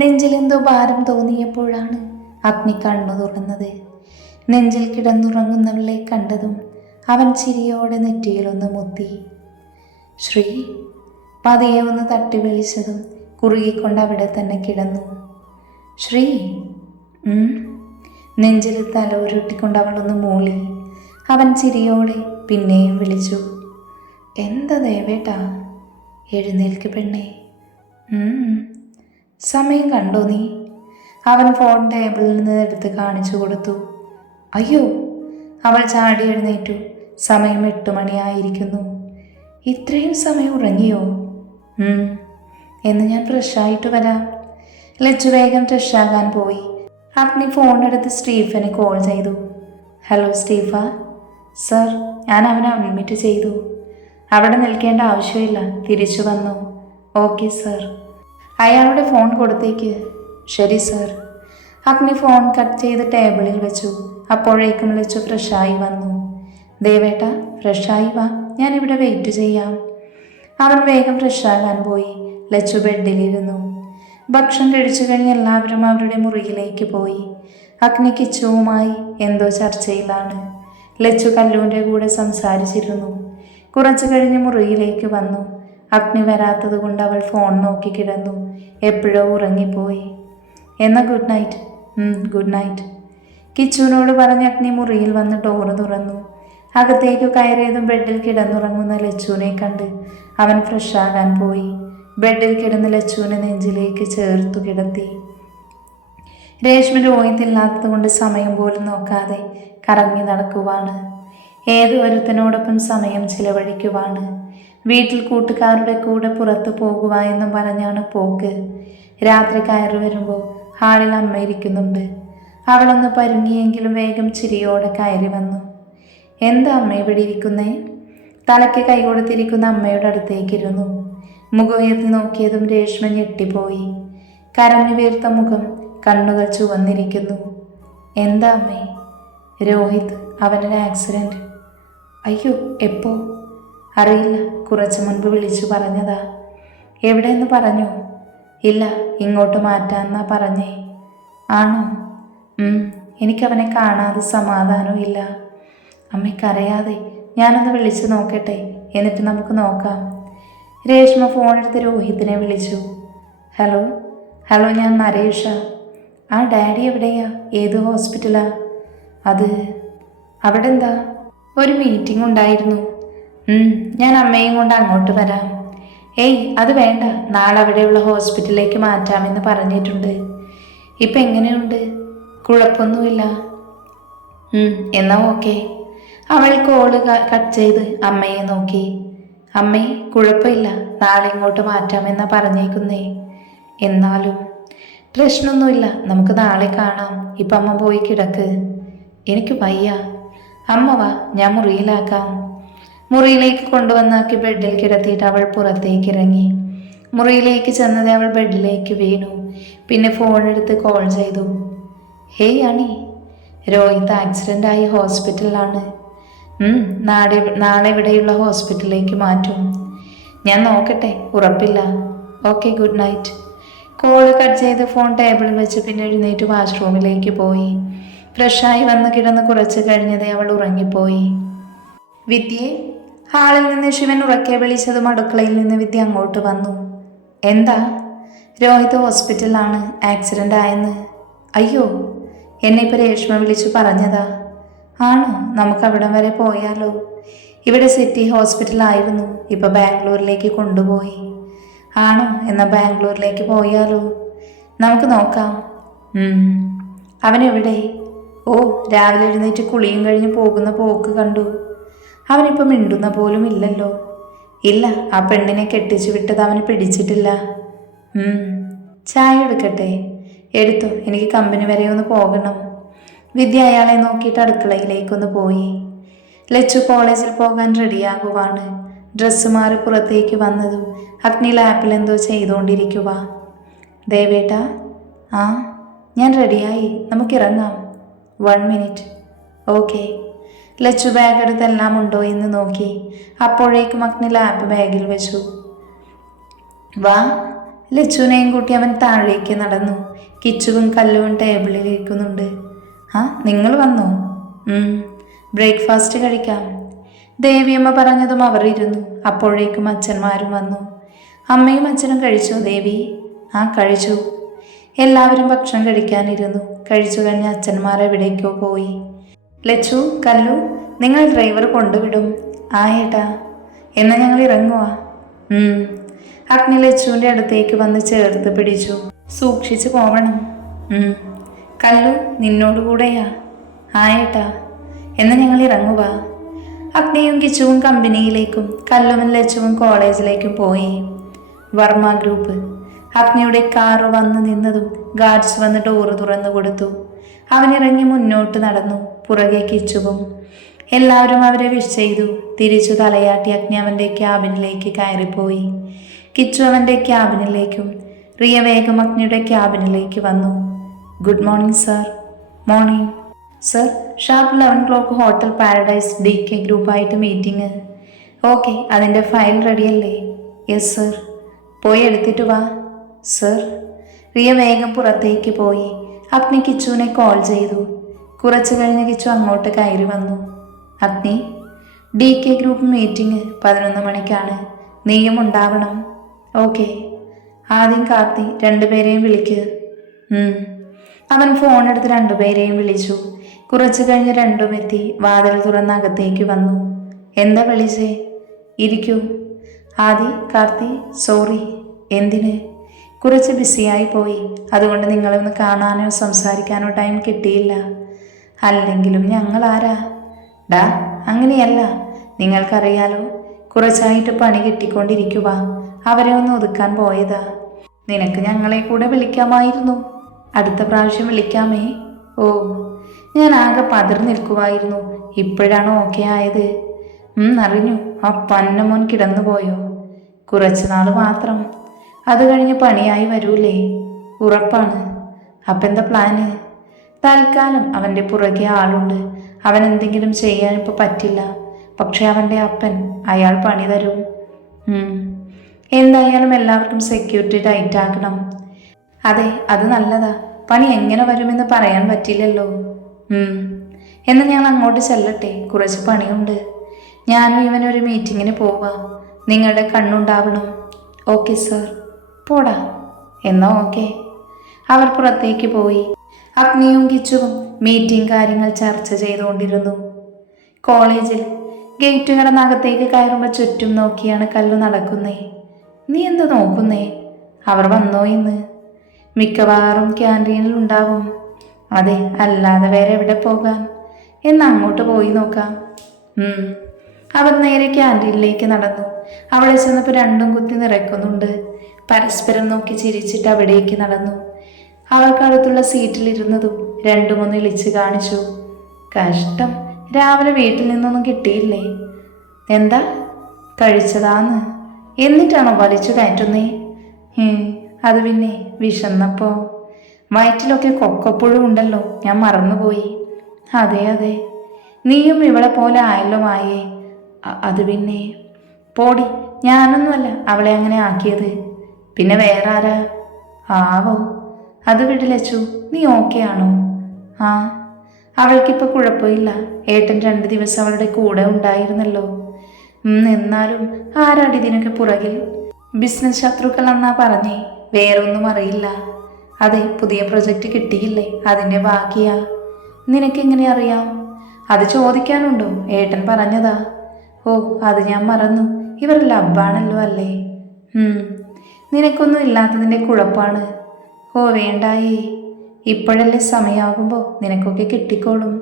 നെഞ്ചിലെന്തോ ഭാരം തോന്നിയപ്പോഴാണ് അഗ്നി കണ്ണു തുറന്നത്. നെഞ്ചിൽ കിടന്നുറങ്ങുന്നവളെ കണ്ടതും അവൻ ചിരിയോടെ നെറ്റിയിലൊന്ന് മുത്തി. ശ്രീ പതിയെ ഒന്ന് തട്ടി വിളിച്ചതും കുറുകിക്കൊണ്ട് അവിടെ തന്നെ കിടന്നു. ശ്രീ നെഞ്ചിൽ തല ഉരുട്ടിക്കൊണ്ട് അവളൊന്ന് മൂളി. അവൻ ചിരിയോടെ പിന്നെയും വിളിച്ചു. എന്താ ദേവേട്ടാ? എഴുന്നേൽക്ക് പെണ്ണേ. സമയം കണ്ടോ നീ? അവൻ ഫോൺ ടേബിളിൽ നിന്ന് എടുത്ത് കാണിച്ചു കൊടുത്തു. അയ്യോ! അവൾ ചാടി എഴുന്നേറ്റു. സമയം 8 മണിയായിരിക്കുന്നു. ഇത്രയും സമയം ഉറങ്ങിയോ? എന്ന് ഞാൻ ഫ്രഷായിട്ട് വരാം. ലച്ചു വേഗം ഫ്രഷാകാൻ പോയി. അഗ്നി ഫോൺ എടുത്ത് സ്റ്റീഫന് കോൾ ചെയ്തു. ഹലോ സ്റ്റീഫ. സർ, ഞാൻ അവനെ അഡ്മിറ്റ് ചെയ്തു. അവിടെ നിൽക്കേണ്ട ആവശ്യമില്ല, തിരിച്ചു വന്നു. Okay sir. അയാളുടെ ഫോൺ കൊടുത്തേക്ക്. ശരി സർ. അഗ്നി ഫോൺ കട്ട് ചെയ്ത് ടേബിളിൽ വെച്ചു. അപ്പോഴേക്കും ലച്ചു ഫ്രഷായി വന്നു. ദേവേട്ട, ഫ്രഷായി വാ, ഞാനിവിടെ വെയിറ്റ് ചെയ്യാം. അവൻ വേഗം ഫ്രഷാകാൻ പോയി. ലച്ചു ബെഡിലിരുന്നു. ഭക്ഷണം കഴിച്ചു കഴിഞ്ഞ് എല്ലാവരും അവരുടെ മുറിയിലേക്ക് പോയി. അഗ്നി കിച്ചുവുമായി എന്തോ ചർച്ചയിലാണ്. ലച്ചു കല്ലൂൻ്റെ കൂടെ സംസാരിച്ചിരുന്നു. കുറച്ചു കഴിഞ്ഞ് മുറിയിലേക്ക് വന്നു. അഗ്നി വരാത്തത് കൊണ്ട് അവൾ ഫോൺ നോക്കി കിടന്നു. എപ്പോഴോ ഉറങ്ങിപ്പോയി. എന്നാ ഗുഡ് നൈറ്റ്. Good night. കിച്ചുവിനോട് പറഞ്ഞ് അഗ്നി മുറിയിൽ വന്ന് ഡോറ് തുറന്നു. അകത്തേക്ക് കയറിയതും ബെഡിൽ കിടന്നുറങ്ങുന്ന ലച്ചുവിനെ കണ്ട് അവൻ ഫ്രഷാകാൻ പോയി. ബെഡിൽ കിടന്ന് ലച്ചുവിനെ നെഞ്ചിലേക്ക് ചേർത്തു കിടത്തി. രേഷ്മ രോഹിത്തില്ലാത്തത് കൊണ്ട് സമയം പോലും നോക്കാതെ കറങ്ങി നടക്കുവാണ്. ഏത് ഒരുത്തനോടൊപ്പം സമയം ചിലവഴിക്കുവാണ്. വീട്ടിൽ കൂട്ടുകാരുടെ കൂടെ പുറത്തു പോകുക എന്നും പറഞ്ഞാണ് പോക്ക്. രാത്രി കയറി വരുമ്പോൾ ഹാളിൽ അമ്മ ഇരിക്കുന്നുണ്ട്. അവളൊന്ന് പരുങ്ങിയെങ്കിലും വേഗം ചിരിയോടെ കയറി വന്നു. എന്താ അമ്മ ഇവിടെ ഇരിക്കുന്നേ? തലയ്ക്ക് കൈ കൊടുത്തിരിക്കുന്ന അമ്മയുടെ അടുത്തേക്കിരുന്നു. മുഖം ഉയർത്തി നോക്കിയതും രേഷ്മ ഞെട്ടിപ്പോയി. കരഞ്ഞു വീർത്ത മുഖം, കണ്ണുകൾ ചുവന്നിരിക്കുന്നു. എന്താ അമ്മേ? രോഹിത്, അവനൊരു ആക്സിഡൻറ്റ്. അയ്യോ, എപ്പോ? അറിയില്ല, കുറച്ചു മുൻപ് വിളിച്ചു പറഞ്ഞതാ. എവിടെയെന്ന് പറഞ്ഞോ? ഇല്ല, ഇങ്ങോട്ട് മാറ്റാന്നാ പറഞ്ഞേ. ആണോ? എനിക്കവനെ കാണാതെ സമാധാനവും ഇല്ല. അമ്മയ്ക്കറിയാതെ ഞാനൊന്ന് വിളിച്ചു നോക്കട്ടെ, എന്നിട്ട് നമുക്ക് നോക്കാം. രേഷ്മ ഫോണെടുത്ത് രോഹിത്തിനെ വിളിച്ചു. ഹലോ. ഹലോ, ഞാൻ നരേഷ. ആ ഡാഡി എവിടെയാ? ഏത് ഹോസ്പിറ്റലാ? അത് അവിടെ എന്താ? ഒരു മീറ്റിംഗ് ഉണ്ടായിരുന്നു. ഞാൻ അമ്മയും കൊണ്ട് അങ്ങോട്ട് വരാം. ഏയ്, അത് വേണ്ട, നാളെ അവിടെയുള്ള ഹോസ്പിറ്റലിലേക്ക് മാറ്റാമെന്ന് പറഞ്ഞിട്ടുണ്ട്. ഇപ്പം എങ്ങനെയുണ്ട്? കുഴപ്പമൊന്നുമില്ല. എന്നാ ഓക്കെ. അവൾ കോള് കട്ട് ചെയ്ത് അമ്മയെ നോക്കി. അമ്മേ, കുഴപ്പമില്ല, നാളെ ഇങ്ങോട്ട് മാറ്റാമെന്നാ പറഞ്ഞേക്കുന്നേ. എന്നാലും പ്രശ്നമൊന്നുമില്ല, നമുക്ക് നാളെ കാണാം. ഇപ്പം അമ്മ പോയി കിടക്ക്. എനിക്ക് വയ്യ. അമ്മ വാ, ഞാൻ മുറിയിലാക്കാം. മുറിയിലേക്ക് കൊണ്ടുവന്നാക്കി ബെഡിൽ കിടത്തിയിട്ട് അവൾ പുറത്തേക്ക് ഇറങ്ങി. മുറിയിലേക്ക് ചെന്നതേ അവൾ ബെഡിലേക്ക് വീണു. പിന്നെ ഫോൺ എടുത്ത് കോൾ ചെയ്തു. ഹേയ് അണി, രോഹിത് ആക്സിഡൻ്റായി ഹോസ്പിറ്റലിലാണ്. നാളെ ഇവിടെയുള്ള ഹോസ്പിറ്റലിലേക്ക് മാറ്റും. ഞാൻ നോക്കട്ടെ, ഉറപ്പില്ല. Okay, good night. Call cut ചെയ്ത് ഫോൺ ടേബിളിൽ വെച്ച് പിന്നെ എഴുന്നേറ്റ് വാഷ്റൂമിലേക്ക് പോയി. ഫ്രഷായി വന്ന് കിടന്ന് കുറച്ച് കഴിഞ്ഞതേ അവൾ ഉറങ്ങിപ്പോയി. വിദ്യയെ ഹാളിൽ നിന്ന് ശിവൻ ഉറക്കെ വിളിച്ചതും അടുക്കളയിൽ നിന്ന് വിദ്യ അങ്ങോട്ട് വന്നു. എന്താ? രോഹിത് ഹോസ്പിറ്റലിലാണ്, ആക്സിഡൻ്റ് ആയെന്ന്. അയ്യോ, എന്നെ ഇപ്പോൾ രേഷ്മ വിളിച്ചു പറഞ്ഞതാ. ആണോ? നമുക്ക് അവിടം വരെ പോയാലോ? ഇവിടെ സിറ്റി ഹോസ്പിറ്റലായിരുന്നു, ഇപ്പോൾ ബാംഗ്ലൂരിലേക്ക് കൊണ്ടുപോയി. ആണോ? എന്നാൽ ബാംഗ്ലൂരിലേക്ക് പോയാലോ? നമുക്ക് നോക്കാം. അവനെവിടെ? ഓ, രാവിലെ എഴുന്നേറ്റ് കുളിയും കഴിഞ്ഞ് പോകുന്ന പോക്ക് കണ്ടു. അവനിപ്പോൾ മിണ്ടുന്ന പോലും ഇല്ലല്ലോ. ഇല്ല, ആ പെണ്ണിനെ കെട്ടിച്ചു വിട്ടത് അവന് പിടിച്ചിട്ടില്ല. ചായ എടുക്കട്ടെ? എടുത്തോ, എനിക്ക് കമ്പനി വരെ ഒന്ന് പോകണം. വിദ്യ അയാളെ നോക്കിയിട്ട് അടുക്കളയിലേക്കൊന്ന് പോയി. ലച്ചു കോളേജിൽ പോകാൻ റെഡിയാകുവാണ്. ഡ്രസ്സ് മാറി പുറത്തേക്ക് വന്നതും അഗ്നി ലാപ്പിൽ എന്തോ ചെയ്തുകൊണ്ടിരിക്കുക. ദേവേട്ടാ. ആ, ഞാൻ റെഡിയായി, നമുക്കിറങ്ങാം. 1 മിനിറ്റ്. ഓക്കെ. ലച്ചു ബാഗ് എടുത്തെല്ലാം ഉണ്ടോ എന്ന് നോക്കി. അപ്പോഴേക്കും അഗ്നി ലാപ്പ് ബാഗിൽ വെച്ചു. വാ. ലച്ചുവിനെയും കൂട്ടി അവൻ താഴേക്ക് നടന്നു. കിച്ചുവും കല്ലുവും ടേബിളിൽ ഇരിക്കുന്നുണ്ട്. ആ, നിങ്ങൾ വന്നോ? ബ്രേക്ക്ഫാസ്റ്റ് കഴിക്കാം. ദേവിയമ്മ പറഞ്ഞതും അവർ ഇരുന്നു. അപ്പോഴേക്കും അച്ഛന്മാരും വന്നു. അമ്മയും അച്ഛനും കഴിച്ചോ ദേവി? ആ, കഴിച്ചു. എല്ലാവരും ഭക്ഷണം കഴിക്കാനിരുന്നു. കഴിച്ചു കഴിഞ്ഞ് അച്ഛന്മാർ എവിടേക്കോ പോയി. ലച്ചു, കല്ലു, നിങ്ങൾ ഡ്രൈവർ കൊണ്ടുവിടും. ആ ഏട്ടാ. എന്നാൽ ഞങ്ങൾ ഇറങ്ങുക. അഗ്നി ലച്ചുവിൻ്റെ അടുത്തേക്ക് വന്ന് ചേർത്ത് പിടിച്ചു. സൂക്ഷിച്ചു പോവണം. കല്ലു, നിന്നോടുകൂടെയാ? ആ ഏട്ടാ. എന്നാൽ ഞങ്ങൾ ഇറങ്ങുക. അഗ്നിയും കിച്ചുവും കമ്പനിയിലേക്കും കല്ലുവും ലച്ചുവും കോളേജിലേക്കും പോയി. വർമ്മ ഗ്രൂപ്പ്. അഗ്നിയുടെ കാറ് വന്ന് നിന്നതും ഗാർഡ്സ് വന്ന് ഡോറ് തുറന്നു കൊടുത്തു. അവനിറങ്ങി മുന്നോട്ട് നടന്നു. പുറകെ കിച്ചുവും. എല്ലാവരും അവരെ വിഷ് ചെയ്തു. തിരിച്ചു തലയാട്ടി അഗ്നി അവൻ്റെ ക്യാബിനിലേക്ക് കയറിപ്പോയി. കിച്ചു അവൻ്റെ ക്യാബിനിലേക്കും. റിയ വേഗം അഗ്നിയുടെ ക്യാബിനിലേക്ക് വന്നു. Good morning sir. Morning sir. Sharp 11 o'clock hotel paradise DK ഗ്രൂപ്പായിട്ട് മീറ്റിംഗ്. ഓക്കെ, അതിൻ്റെ ഫയൽ റെഡിയല്ലേ? Yes sir. പോയി എടുത്തിട്ട് വാ. സർ. റിയ വേഗം പുറത്തേക്ക് പോയി. അഗ്നി കിച്ചുവിനെ കോൾ ചെയ്തു. കുറച്ചു കഴിഞ്ഞ് കിച്ചു അങ്ങോട്ട് കയറി വന്നു. അഗ്നി, DK ഗ്രൂപ്പ് മീറ്റിംഗ് 11 മണിക്കാണ്. നീയും ഉണ്ടാവണം. ഓക്കെ. ആദ്യം കാർത്തി, 2 പേരെയും വിളിക്ക്. അവൻ ഫോൺ എടുത്ത് 2 പേരെയും വിളിച്ചു. കുറച്ചു കഴിഞ്ഞ് 2 എത്തി. വാതിൽ തുറന്ന് അകത്തേക്ക് വന്നു. എന്താ വിളിച്ചേ? ഇരിക്കൂ. ആദി, കാർത്തി, സോറി. എന്തിന്? കുറച്ച് ബിസിയായി പോയി. അതുകൊണ്ട് നിങ്ങളെ ഒന്ന് കാണാനോ സംസാരിക്കാനോ ടൈം കിട്ടിയില്ല. അല്ലെങ്കിലും ഞങ്ങൾ ആരാ? ഡാ, അങ്ങനെയല്ല. നിങ്ങൾക്കറിയാലോ, കുറച്ചായിട്ട് പണി കിട്ടിക്കൊണ്ടിരിക്കുക. അവരെ ഒന്ന് ഒതുക്കാൻ പോയതാ. നിനക്ക് ഞങ്ങളെ കൂടെ വിളിക്കാമായിരുന്നു. അടുത്ത പ്രാവശ്യം വിളിക്കാമേ. ഓ, ഞാൻ ആകെ പതിർന്നിരിക്കുമായിരുന്നു. ഇപ്പോഴാണ് ഓക്കെ ആയത്. അറിഞ്ഞു. ആ പന്നമോൻ കിടന്നുപോയോ? കുറച്ച് നാൾ മാത്രം. അത് കഴിഞ്ഞ് പണിയായി വരൂലേ? ഉറപ്പാണ്. അപ്പം എന്താ പ്ലാന്? തൽക്കാലം അവൻ്റെ പുറകെ ആളുണ്ട്. അവൻ എന്തെങ്കിലും ചെയ്യാൻ ഇപ്പോൾ പറ്റില്ല. പക്ഷെ അവൻ്റെ അപ്പൻ, അയാൾ പണി തരും. എന്തായാലും എല്ലാവർക്കും സെക്യൂരിറ്റി ടൈറ്റ് ആക്കണം. അതെ, അത് നല്ലതാ. പണി എങ്ങനെ വരുമെന്ന് പറയാൻ പറ്റില്ലല്ലോ. എന്നാൽ ഞങ്ങൾ അങ്ങോട്ട് ചെല്ലട്ടെ. കുറച്ച് പണിയുണ്ട്. ഞാനും ഇവനൊരു മീറ്റിങ്ങിന് പോവാം. നിങ്ങളുടെ കണ്ണുണ്ടാവണം. Okay sir. പോടാ. എന്നാ ഓക്കെ. അവർ പുറത്തേക്ക് പോയി. അഗ്നിയും കിച്ചുവും മീറ്റിംഗ് കാര്യങ്ങൾ ചർച്ച ചെയ്തുകൊണ്ടിരുന്നു. കോളേജിൽ ഗേറ്റ് കടന്ന് അകത്തേക്ക് കയറുമ്പോൾ ചുറ്റും നോക്കിയാണ് കല്ലു നടക്കുന്നേ. നീ എന്താ നോക്കുന്നേ? അവർ വന്നോ ഇന്ന്? മിക്കവാറും ക്യാൻറ്റീനിൽ ഉണ്ടാവും. അതെ, അല്ലാതെ വേറെ എവിടെ പോകാൻ? എന്ന് അങ്ങോട്ട് പോയി നോക്കാം. അവർ നേരെ ക്യാൻറ്റീനിലേക്ക് നടന്നു. അവിടെ ചെന്നപ്പോൾ രണ്ടും കുത്തി നിറയ്ക്കുന്നുണ്ട്. പരസ്പരം നോക്കി ചിരിച്ചിട്ട് അവിടേക്ക് നടന്നു. അവൾക്കടുത്തുള്ള സീറ്റിലിരുന്നതും 2-3 ഇളിച്ച് കാണിച്ചു. കഷ്ടം, രാവിലെ വീട്ടിൽ നിന്നൊന്നും കിട്ടിയില്ലേ? എന്താ കഴിച്ചതാന്ന്? എന്നിട്ടാണോ വലിച്ചു കയറ്റുന്നേ? അത് പിന്നെ വിശന്നപ്പോ. വയറ്റിലൊക്കെ കൊക്കപ്പുഴു ഉണ്ടല്ലോ, ഞാൻ മറന്നുപോയി. അതെ അതെ, നീയും ഇവളെ പോലെ ആയല്ലോ മായേ. അത് പിന്നെ. പോടി, ഞാനൊന്നുമല്ല അവളെ അങ്ങനെ ആക്കിയത്. പിന്നെ വേറെ ആരാ? ആവോ, അത് വിടിലച്ചു. നീ ഓക്കെ ആണോ? ആ, അവൾക്കിപ്പോൾ കുഴപ്പമില്ല. ഏട്ടൻ 2 ദിവസം അവളുടെ കൂടെ ഉണ്ടായിരുന്നല്ലോ. എന്നാലും ആരാടി ഇതിനൊക്കെ പുറകിൽ? ബിസിനസ് ശത്രുക്കൾ എന്നാ പറഞ്ഞേ, വേറൊന്നും അറിയില്ല. അതെ, പുതിയ പ്രൊജക്റ്റ് കിട്ടിയില്ലേ, അതിൻ്റെ ബാക്കിയാ. നിനക്കെങ്ങനെ അറിയാം? അത് ചോദിക്കാനുണ്ടോ? ഏട്ടൻ പറഞ്ഞതാ. ഓ, അത് ഞാൻ മറന്നു. ഇവർ ലബ്ബാണല്ലോ അല്ലേ? നിനക്കൊന്നും ഇല്ലാത്തതിൻ്റെ കുഴപ്പമാണ്. ഓ വേണ്ടായേ, ഇപ്പോഴല്ലേ സമയമാകുമ്പോൾ നിനക്കൊക്കെ കിട്ടിക്കോളും.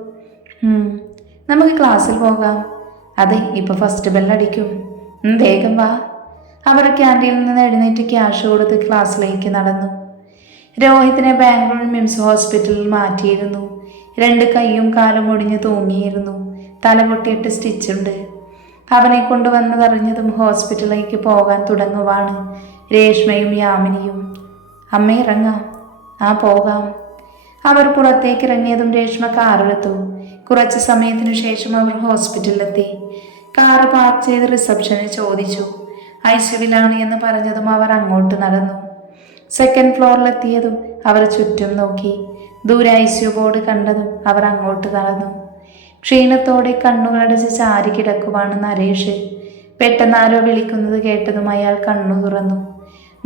നമുക്ക് ക്ലാസ്സിൽ പോകാം. അതെ, ഇപ്പോൾ ഫസ്റ്റ് ബെല്ലടിക്കും. വേഗം വാ. അവർ ക്യാൻറ്റീനിൽ നിന്ന് എഴുന്നേറ്റ് ക്യാഷ് കൊടുത്ത് ക്ലാസ്സിലേക്ക് നടന്നു. രോഹിത്തിനെ ബാംഗ്ലൂർ മിംസ് ഹോസ്പിറ്റലിൽ മാറ്റിയിരുന്നു. 2 കൈയും കാലും ഒടിഞ്ഞ് തൂങ്ങിയിരുന്നു. തലപൊട്ടിയിട്ട് സ്റ്റിച്ചുണ്ട്. അവനെ കൊണ്ടുവന്നതറിഞ്ഞതും ഹോസ്പിറ്റലിലേക്ക് പോകാൻ തുടങ്ങുവാണ് രേഷ്മയും യാമിനിയും. അമ്മ ഇറങ്ങാം. ആ പോകാം. അവർ പുറത്തേക്ക് ഇറങ്ങിയതും രേഷ്മ കാറെടുത്തു. കുറച്ച് സമയത്തിനു ശേഷം അവർ ഹോസ്പിറ്റലിലെത്തി. കാറ് പാർക്ക് ചെയ്ത് റിസപ്ഷനിൽ ചോദിച്ചു. ഐസിയുവിലാണ് എന്ന് പറഞ്ഞതും അവർ അങ്ങോട്ട് നടന്നു. സെക്കൻഡ് ഫ്ലോറിലെത്തിയതും അവർ ചുറ്റും നോക്കി. ദൂരെ ഐസിയു ബോർഡ് കണ്ടതും അവർ അങ്ങോട്ട് നടന്നു. ക്ഷീണത്തോടെ കണ്ണുകളടച്ച് ചാരി കിടക്കുവാണ് നരേഷ്. പെട്ടെന്ന് ആരോ വിളിക്കുന്നത് കേട്ടതും അയാൾ കണ്ണു തുറന്നു.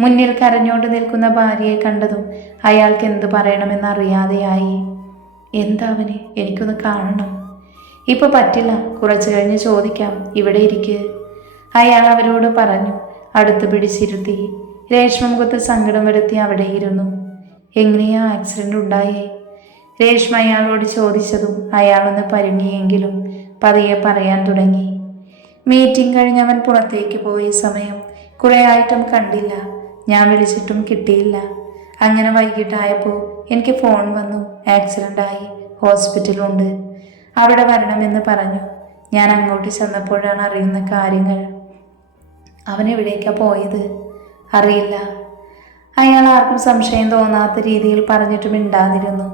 മുന്നിൽ കരഞ്ഞോണ്ട് നിൽക്കുന്ന ഭാര്യയെ കണ്ടതും അയാൾക്ക് എന്തു പറയണമെന്നറിയാതെയായി. എന്താ അവന്? എനിക്കൊന്ന് കാണണം. ഇപ്പൊ പറ്റില്ല, കുറച്ചു കഴിഞ്ഞ് ചോദിക്കാം, ഇവിടെ ഇരിക്ക്, അയാൾ അവരോട് പറഞ്ഞു. അടുത്ത് പിടിച്ചിരുത്തി. രേഷ്മ മുഖത്ത് സങ്കടം വരുത്തി അവിടെ ഇരുന്നു. എങ്ങനെയാ ആക്സിഡന്റ് ഉണ്ടായേ? രേഷ്മ അയാളോട് ചോദിച്ചതും അയാളൊന്ന് പരുങ്ങിയെങ്കിലും പതിയെ പറയാൻ തുടങ്ങി. മീറ്റിംഗ് കഴിഞ്ഞ് അവൻ പുറത്തേക്ക് പോയ സമയം കുറെ ആയിട്ടും കണ്ടില്ല. ഞാൻ വിളിച്ചിട്ടും കിട്ടിയില്ല. അങ്ങനെ വൈകിട്ടായപ്പോൾ എനിക്ക് ഫോൺ വന്നു, ആക്സിഡൻ്റായി, ഹോസ്പിറ്റലുണ്ട്, അവിടെ വരണമെന്ന് പറഞ്ഞു. ഞാൻ അങ്ങോട്ട് ചെന്നപ്പോഴാണ് അറിയുന്ന കാര്യങ്ങൾ. അവൻ എവിടേക്കാണ് പോയത്? അറിയില്ല. അയാൾ ആർക്കും സംശയം തോന്നാത്ത രീതിയിൽ പറഞ്ഞിട്ട് മിണ്ടാതിരുന്നു.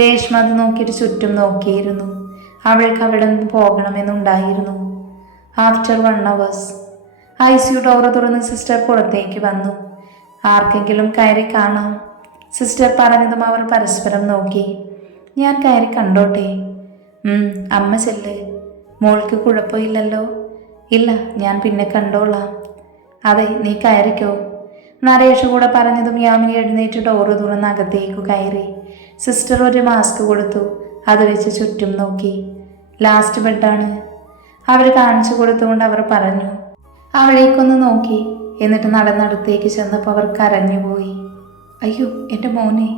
രേഷ്മ അത് നോക്കിയിട്ട് ചുറ്റും നോക്കിയിരുന്നു. അവൾക്ക് അവിടെ നിന്ന് പോകണമെന്നുണ്ടായിരുന്നു. ആഫ്റ്റർ 1 hour ഐസിയു ഡോറ് തുറന്ന് സിസ്റ്റർ പുറത്തേക്ക് വന്നു. ആർക്കെങ്കിലും കയറി കാണാം, സിസ്റ്റർ പറഞ്ഞതും അവർ പരസ്പരം നോക്കി. ഞാൻ കയറി കണ്ടോട്ടെ? അമ്മ ചെല്ല്. മോൾക്ക് കുഴപ്പമില്ലല്ലോ? ഇല്ല, ഞാൻ പിന്നെ കണ്ടോളാം. അതെ, നീ കയറിക്കോ. നരേഷ് കൂടെ പറഞ്ഞതും യാമിനി എഴുന്നേറ്റ് ഡോറ് തുറന്ന് അകത്തേക്ക് കയറി. സിസ്റ്റർ ഒരു മാസ്ക് കൊടുത്തു. അത് വെച്ച് ചുറ്റും നോക്കി. ലാസ്റ്റ് ബെഡാണ് അവർ കാണിച്ചു കൊടുത്തുകൊണ്ട് അവർ പറഞ്ഞു. അവിടേക്കൊന്ന് നോക്കി. എന്നിട്ട് നടന്നടുത്തേക്ക് ചെന്നപ്പോൾ അവർ കരഞ്ഞുപോയി. അയ്യോ, എൻ്റെ മോനെ.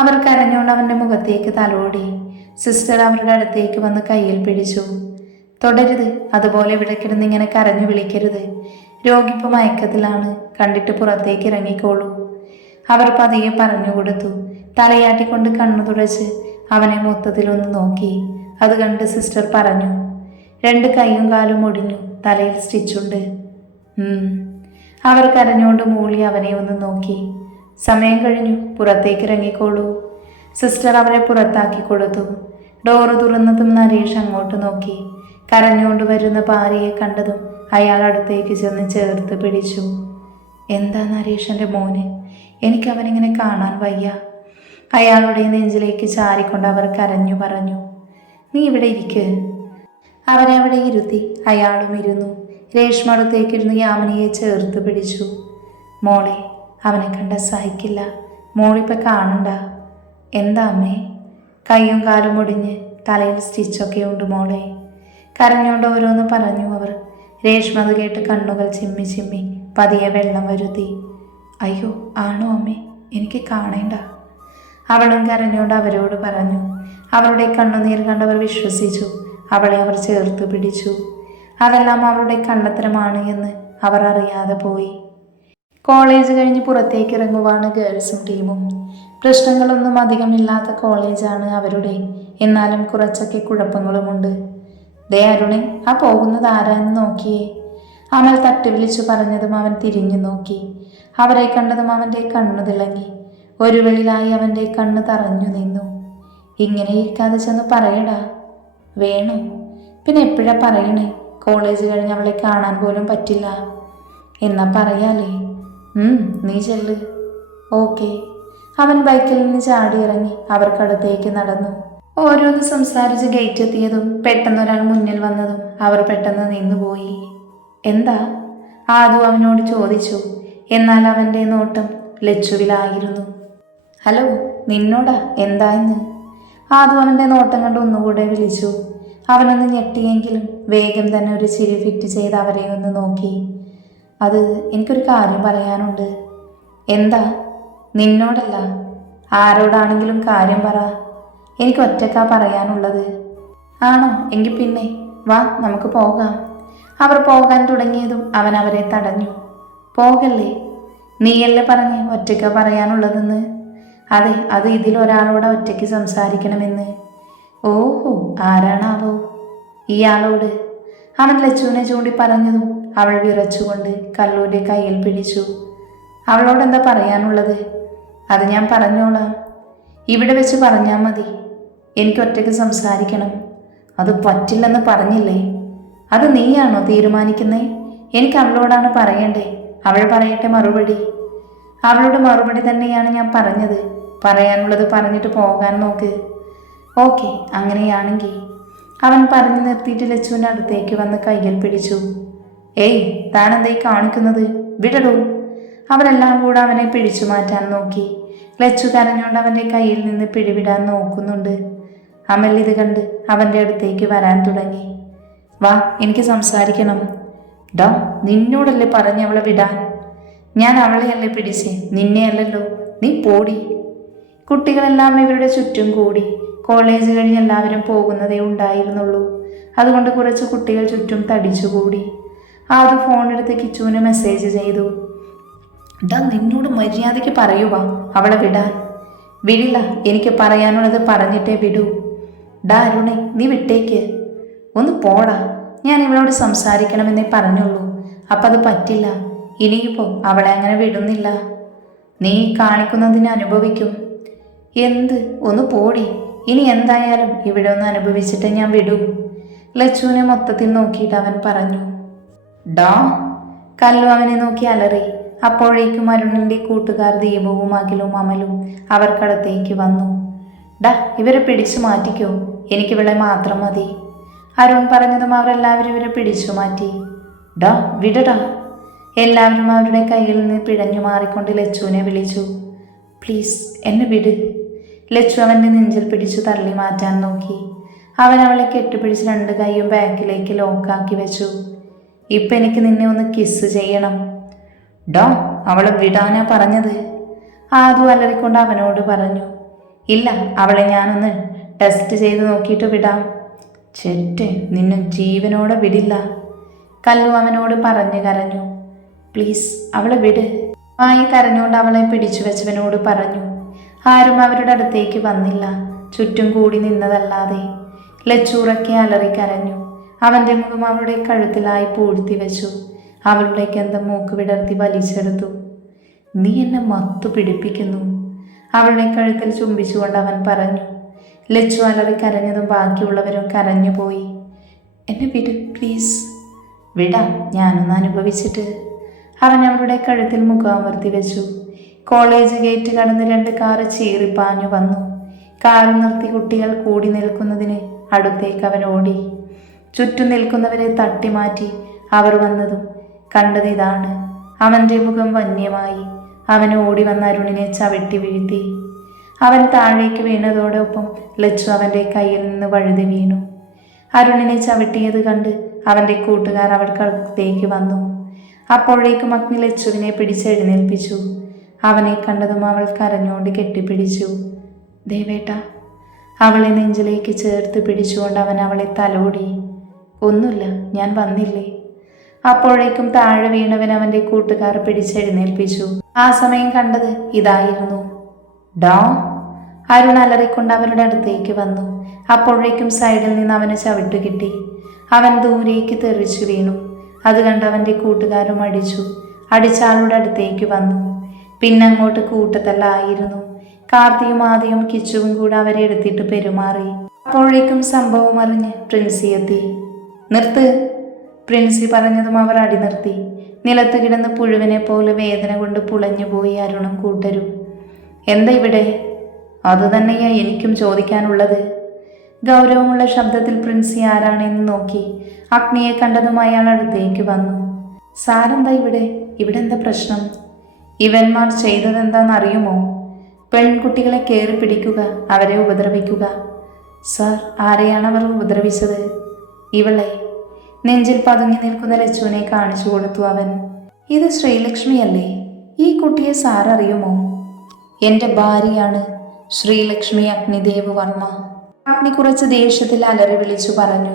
അവർ കരഞ്ഞുകൊണ്ട് അവൻ്റെ മുഖത്തേക്ക് തലോടി. സിസ്റ്റർ അവരുടെ അടുത്തേക്ക് വന്ന് കയ്യിൽ പിടിച്ചു. തൊടരുത്, അതുപോലെ ഇവിടെ കിടന്ന് ഇങ്ങനെ കരഞ്ഞു വിളിക്കരുത്. രോഗിപ്പ് മയക്കത്തിലാണ്, കണ്ടിട്ട് പുറത്തേക്ക് ഇറങ്ങിക്കോളൂ, അവർ പതിയെ പറഞ്ഞു കൊടുത്തു. തലയാട്ടിക്കൊണ്ട് കണ്ണു തുടച്ച് അവനെ മൊത്തത്തിലൊന്ന് നോക്കി. അത് കണ്ട് സിസ്റ്റർ പറഞ്ഞു. 2 കൈയും കാലും ഒടിഞ്ഞു, തലയിൽ സ്റ്റിച്ചുണ്ട്. അവർ കരഞ്ഞുകൊണ്ട് മൂളി അവനെ ഒന്ന് നോക്കി. സമയം കഴിഞ്ഞു, പുറത്തേക്ക് ഇറങ്ങിക്കോളൂ, സിസ്റ്റർ അവരെ പുറത്താക്കി കൊടുത്തു. ഡോറ് തുറന്നതും നരേഷ് അങ്ങോട്ട് നോക്കി. കരഞ്ഞുകൊണ്ട് വരുന്ന ഭാര്യയെ കണ്ടതും അയാൾ അടുത്തേക്ക് ചെന്ന് ചേർത്ത് പിടിച്ചു. എന്താ നരേഷൻ്റെ മോന്? എനിക്കവനിങ്ങനെ കാണാൻ വയ്യ. അയാളുടെ നെഞ്ചിലേക്ക് ചാരിക്കൊണ്ട് അവർ കരഞ്ഞു പറഞ്ഞു. നീ ഇവിടെ ഇരിക്ക്. അവനെ അവിടെ ഇരുത്തി. അയാളും ഇരുന്നു. രേഷ്മ അടുത്തേക്കിരുന്ന് യാമിനിയെ ചേർത്ത് പിടിച്ചു. മോളെ, അവനെ കണ്ട സഹിക്കില്ല, മോളിപ്പോൾ കാണണ്ട. എന്താ അമ്മേ? കൈയും കാലും ഒടിഞ്ഞ് തലയിൽ സ്റ്റിച്ചൊക്കെ ഉണ്ട് മോളെ, കരഞ്ഞോണ്ട് ഓരോന്ന് പറഞ്ഞു അവർ. രേഷ്മ അത് കേട്ട് കണ്ണുകൾ ചിമ്മി ചിമ്മി പതിയെ വെള്ളം വരുത്തി. അയ്യോ, ആണോ അമ്മേ? എനിക്ക് കാണേണ്ട, അവളും കരഞ്ഞോണ്ട് അവരോട് പറഞ്ഞു. അവരുടെ കണ്ണുനീർ കണ്ടവർ വിശ്വസിച്ചു. അവളെ അവർ ചേർത്ത് പിടിച്ചു. അതെല്ലാം അവളുടെ കള്ളത്തരമാണ് എന്ന് അവർ അറിയാതെ പോയി. കോളേജ് കഴിഞ്ഞ് പുറത്തേക്ക് ഇറങ്ങുവാണ് ഗേൾസും ടീമും. പ്രശ്നങ്ങളൊന്നും അധികമില്ലാത്ത കോളേജാണ് അവരുടെ. എന്നാലും കുറച്ചൊക്കെ കുഴപ്പങ്ങളുമുണ്ട്. ദേ അരുണെ, ആ പോകുന്നത് ആരാന്ന് നോക്കിയേ, അമൽ തട്ടി വിളിച്ചു പറഞ്ഞതും അവൻ തിരിഞ്ഞു നോക്കി. അവരെ കണ്ടതും അവൻ്റെ കണ്ണു തിളങ്ങി. ഒരു വെളിലായി അവൻ്റെ കണ്ണ് തറഞ്ഞു നിന്നു. ഇങ്ങനെ ഇരിക്കാതെ ചെന്ന് പറയടാ. വേണോ? പിന്നെ എപ്പോഴാ പറയണേ? കോളേജ് കഴിഞ്ഞ് അവളെ കാണാൻ പോലും പറ്റില്ല. എന്നാ പറയാലേ? നീ ചെല്ല്. ഓക്കെ. അവൻ ബൈക്കിൽ നിന്ന് ചാടി ഇറങ്ങി അവർക്കടുത്തേക്ക് നടന്നു. ഓരോന്ന് സംസാരിച്ച് ഗേറ്റ് എത്തിയതും പെട്ടെന്നൊരാൾ മുന്നിൽ വന്നതും അവർ പെട്ടെന്ന് നിന്നുപോയി. എന്താ? ആദു അവനോട് ചോദിച്ചു. എന്നാൽ അവൻ്റെ നോട്ടം ലച്ചുവിലായിരുന്നു. ഹലോ, നിന്നോടാ, എന്താന്ന്? ആദു അവൻ്റെ നോട്ടം കണ്ട് ഒന്നുകൂടെ വിളിച്ചു. അവനൊന്ന് ഞെട്ടിയെങ്കിലും വേഗം തന്നെ ഒരു ചിരി ഫിറ്റ് ചെയ്ത് അവരെ ഒന്ന് നോക്കി. അത് എനിക്കൊരു കാര്യം പറയാനുണ്ട്. എന്താ? നിന്നോടല്ല, ആരോടാണെങ്കിലും കാര്യം പറ. എനിക്ക് ഒറ്റക്കാ പറയാനുള്ളത്. ആണോ? എങ്കിൽ പിന്നെ വാ, നമുക്ക് പോകാം. അവർ പോകാൻ തുടങ്ങിയതും അവൻ അവരെ തടഞ്ഞു. പോകല്ലേ, നീയല്ലേ പറഞ്ഞ് ഒറ്റക്കാ പറയാനുള്ളതെന്ന്. അതെ, അത് ഇതിലൊരാളോട് ഒറ്റയ്ക്ക് സംസാരിക്കണമെന്ന്. ഓഹോ, ആരാണാവോ? ഇയാളോട്. അവൻ ലച്ചുവിനെ ചൂണ്ടി പറഞ്ഞതും അവൾ വിറച്ചുകൊണ്ട് കല്ലൂൻ്റെ കയ്യിൽ പിടിച്ചു. അവളോട് എന്താ പറയാനുള്ളത്? അത് ഞാൻ പറഞ്ഞോളാം, ഇവിടെ വെച്ച് പറഞ്ഞാൽ മതി. എനിക്ക് ഒറ്റയ്ക്ക് സംസാരിക്കണം. അത് പറ്റില്ലെന്ന് പറഞ്ഞില്ലേ? അത് നീയാണോ തീരുമാനിക്കുന്നേ? എനിക്ക് അവളോടാണ് പറയണ്ടേ, അവൾ പറയട്ടെ മറുപടി. അവളുടെ മറുപടി തന്നെയാണ് ഞാൻ പറഞ്ഞത്. പറയാനുള്ളത് പറഞ്ഞിട്ട് പോകാൻ നോക്ക്. ഓക്കെ, അങ്ങനെയാണെങ്കിൽ. അവൻ പറഞ്ഞു നിർത്തിയിട്ട് ലച്ചുവിൻ്റെ അടുത്തേക്ക് വന്ന് കയ്യിൽ പിടിച്ചു. ഏയ്, താനെന്തായി കാണിക്കുന്നത്? വിടടൂ. അവരെല്ലാം കൂടെ അവനെ പിടിച്ചു മാറ്റാൻ നോക്കി. ലച്ചു കരഞ്ഞുകൊണ്ട് അവൻ്റെ കയ്യിൽ നിന്ന് പിടിവിടാൻ നോക്കുന്നുണ്ട്. അമൽ ഇത് കണ്ട് അവൻ്റെ അടുത്തേക്ക് വരാൻ തുടങ്ങി. വാ, എനിക്ക് സംസാരിക്കണം. ഡാ, നിന്നോടല്ലേ പറഞ്ഞ് അവളെ വിടാൻ? ഞാൻ അവളെയല്ലേ പിടിച്ചേ, നിന്നെയല്ലല്ലോ. നീ പോടി. കുട്ടികളെല്ലാം ഇവരുടെ ചുറ്റും കൂടി. കോളേജ് കഴിഞ്ഞ് എല്ലാവരും പോകുന്നതേ ഉണ്ടായിരുന്നുള്ളൂ. അതുകൊണ്ട് കുറച്ച് കുട്ടികൾ ചുറ്റും തടിച്ചുകൂടി. ആദ്യം ഫോണെടുത്ത് കിച്ചുവിന് മെസ്സേജ് ചെയ്തു. ഡാ, നിന്നോട് മര്യാദയ്ക്ക് പറയുക അവളെ വിടാൻ. വിടില്ല, എനിക്ക് പറയാനുള്ളത് പറഞ്ഞിട്ടേ വിടൂ. ഡാ അരുണേ, നീ വിട്ടേക്ക്. ഒന്ന് പോടാ. ഞാൻ ഇവളോട് സംസാരിക്കണമെന്നേ പറഞ്ഞുള്ളൂ. അപ്പം അത് പറ്റില്ല. ഇനിയിപ്പോൾ അവളെ അങ്ങനെ വിടുന്നില്ല. നീ കാണിക്കുന്നതിന് അനുഭവിക്കും. എന്ത്? ഒന്ന് പോടി. ഇനി എന്തായാലും ഇവിടെ ഒന്ന് അനുഭവിച്ചിട്ട് ഞാൻ വിടൂ. ലച്ചുവിനെ മൊത്തത്തിൽ നോക്കിയിട്ട് അവൻ പറഞ്ഞു. ഡാ. കല്ലു അവനെ നോക്കി അലറി. അപ്പോഴേക്കും അരുണിൻ്റെ കൂട്ടുകാർ ദീപവും അഖിലും അമലും അവർക്കടുത്തേക്ക് വന്നു. ഡാ, ഇവരെ പിടിച്ചു മാറ്റിക്കോ, എനിക്കിവളെ മാത്രം മതി. അരുൺ പറഞ്ഞതും അവരെല്ലാവരും ഇവരെ പിടിച്ചു മാറ്റി. ഡാ, വിടടാ. എല്ലാവരും അവരുടെ കയ്യിൽ നിന്ന് പിഴഞ്ഞു മാറിക്കൊണ്ട് ലച്ചുവിനെ വിളിച്ചു. പ്ലീസ് എന്നെ വിട്. ലച്ചു അവൻ്റെ നെഞ്ചിൽ പിടിച്ചു തള്ളി മാറ്റാൻ നോക്കി. അവൻ അവളെ കെട്ടിപ്പിടിച്ച് 2 കൈയും ബാക്കിലേക്ക് ലോക്കാക്കി വെച്ചു. ഇപ്പം എനിക്ക് നിന്നെ ഒന്ന് കിസ് ചെയ്യണം. ഡാ, അവളെ വിടാനാ പറഞ്ഞത്. ആദു അലറിക്കൊണ്ട് അവനോട് പറഞ്ഞു. ഇല്ല, അവളെ ഞാനൊന്ന് ടെസ്റ്റ് ചെയ്ത് നോക്കിയിട്ട് വിടാം. ചെറ്റെ, നിന്നെ ജീവനോടെ വിടില്ല. കല്ലു അവനോട് പറഞ്ഞു കരഞ്ഞു. പ്ലീസ് അവളെ വിട്. വായി കരഞ്ഞുകൊണ്ട് അവളെ പിടിച്ചു വെച്ചവനോട് പറഞ്ഞു. ആരും അവരുടെ അടുത്തേക്ക് വന്നില്ല, ചുറ്റും കൂടി നിന്നതല്ലാതെ. ലച്ചൂറൊക്കെ അലറി കരഞ്ഞു. അവൻ്റെ മുഖം അവളുടെ കഴുത്തിലായി പൂഴ്ത്തി വെച്ചു. അവളുടെ ഗന്ധം മൂക്ക് വിടർത്തി വലിച്ചെടുത്തു. നീ എന്നെ മത്തു പിടിപ്പിക്കുന്നു. അവളുടെ കഴുത്തിൽ ചുംബിച്ചുകൊണ്ട് അവൻ പറഞ്ഞു. ലച്ചു അലറി കരഞ്ഞതും ബാക്കിയുള്ളവരും കരഞ്ഞുപോയി. എന്നെ വിട് പ്ലീസ്. വിടാം, ഞാനൊന്ന് അനുഭവിച്ചിട്ട്. അവൻ അവളുടെ കഴുത്തിൽ മുഖാമർത്തി വെച്ചു. കോളേജ് ഗേറ്റ് കടന്ന് 2 കാറ് ചീറിപ്പാഞ്ഞു വന്നു. കാറ് നിർത്തി കുട്ടികൾ കൂടി നിൽക്കുന്നതിന് അടുത്തേക്ക് അവൻ ഓടി. ചുറ്റും നിൽക്കുന്നവരെ തട്ടിമാറ്റി അവർ വന്നതും കണ്ടത് ഇതാണ്. അവൻ്റെ മുഖം വന്യമായി. അവൻ ഓടി വന്ന അരുണിനെ ചവിട്ടി വീഴ്ത്തി. അവൻ താഴേക്ക് വീണതോടൊപ്പം ലച്ചു അവൻ്റെ കയ്യിൽ നിന്ന് വഴുതി വീണു. അരുണിനെ ചവിട്ടിയത് കണ്ട് അവൻ്റെ കൂട്ടുകാർ അവൾക്കടുത്തേക്ക് വന്നു. അപ്പോഴേക്കും അഗ്നി ലച്ചുവിനെ പിടിച്ചെഴുന്നേൽപ്പിച്ചു. അവനെ കണ്ടതും അവൾ കരഞ്ഞുകൊണ്ട് കെട്ടിപ്പിടിച്ചു. ദേവേട്ട. അവളെ നെഞ്ചിലേക്ക് ചേർത്ത് പിടിച്ചുകൊണ്ട് അവൻ അവളെ തലോടി. ഒന്നുമില്ല, ഞാൻ വന്നില്ലേ. അപ്പോഴേക്കും താഴെ വീണവൻ അവൻ്റെ കൂട്ടുകാർ പിടിച്ചെഴുന്നേൽപ്പിച്ചു. ആ സമയം കണ്ടത് ഇതായിരുന്നു. ഡാ. അരുൺ അലറിക്കൊണ്ട് അവരുടെ അടുത്തേക്ക് വന്നു. അപ്പോഴേക്കും സൈഡിൽ നിന്ന് അവന് ചവിട്ടു കിട്ടി. അവൻ ദൂരേക്ക് തെറിച്ചു വീണു. അത് കണ്ട് അവൻ്റെ കൂട്ടുകാരും അടിച്ചു. അടിച്ചാളുടെ അടുത്തേക്ക് വന്നു. പിന്നങ്ങോട്ട് കൂട്ടത്തല്ലായിരുന്നു. കാർത്തിയും ആദിയും കിച്ചുവും കൂടെ അവരെ എടുത്തിട്ട് പെരുമാറി. അപ്പോഴേക്കും സംഭവം അറിഞ്ഞ് പ്രിൻസി എത്തി. നിർത്ത്. പ്രിൻസി പറഞ്ഞതും അവർ അടി നിർത്തി. നിലത്ത് കിടന്ന് പുഴുവിനെ പോലെ വേദന കൊണ്ട് പുളഞ്ഞുപോയി അരുണും കൂട്ടരും. എന്താ ഇവിടെ? അതുതന്നെയാ എനിക്കും ചോദിക്കാനുള്ളത്. ഗൗരവമുള്ള ശബ്ദത്തിൽ പ്രിൻസി ആരാണെന്ന് നോക്കി. അഗ്നിയെ കണ്ടതും അയാൾ അടുത്തേക്ക് വന്നു. സാരെന്താ ഇവിടെ? ഇവിടെ എന്താ പ്രശ്നം? ഇവന്മാർ ചെയ്തതെന്താണെന്നറിയുമോ? പെൺകുട്ടികളെ കയറി പിടിക്കുക, അവരെ ഉപദ്രവിക്കുക. സാർ, ആരെയാണ് അവർ ഉപദ്രവിച്ചത്? ഇവളെ. നെഞ്ചിൽ പതുങ്ങി നിൽക്കുന്ന ലച്ചുവിനെ കാണിച്ചു കൊടുത്തു അവൻ. ഇത് ശ്രീലക്ഷ്മിയല്ലേ? ഈ കുട്ടിയെ സാർ അറിയുമോ? എൻ്റെ ഭാര്യയാണ്, ശ്രീലക്ഷ്മി അഗ്നിദേവ് വർമ്മ. അഗ്നി കുറച്ച് ദേഷ്യത്തിൽ അലറി വിളിച്ചു പറഞ്ഞു.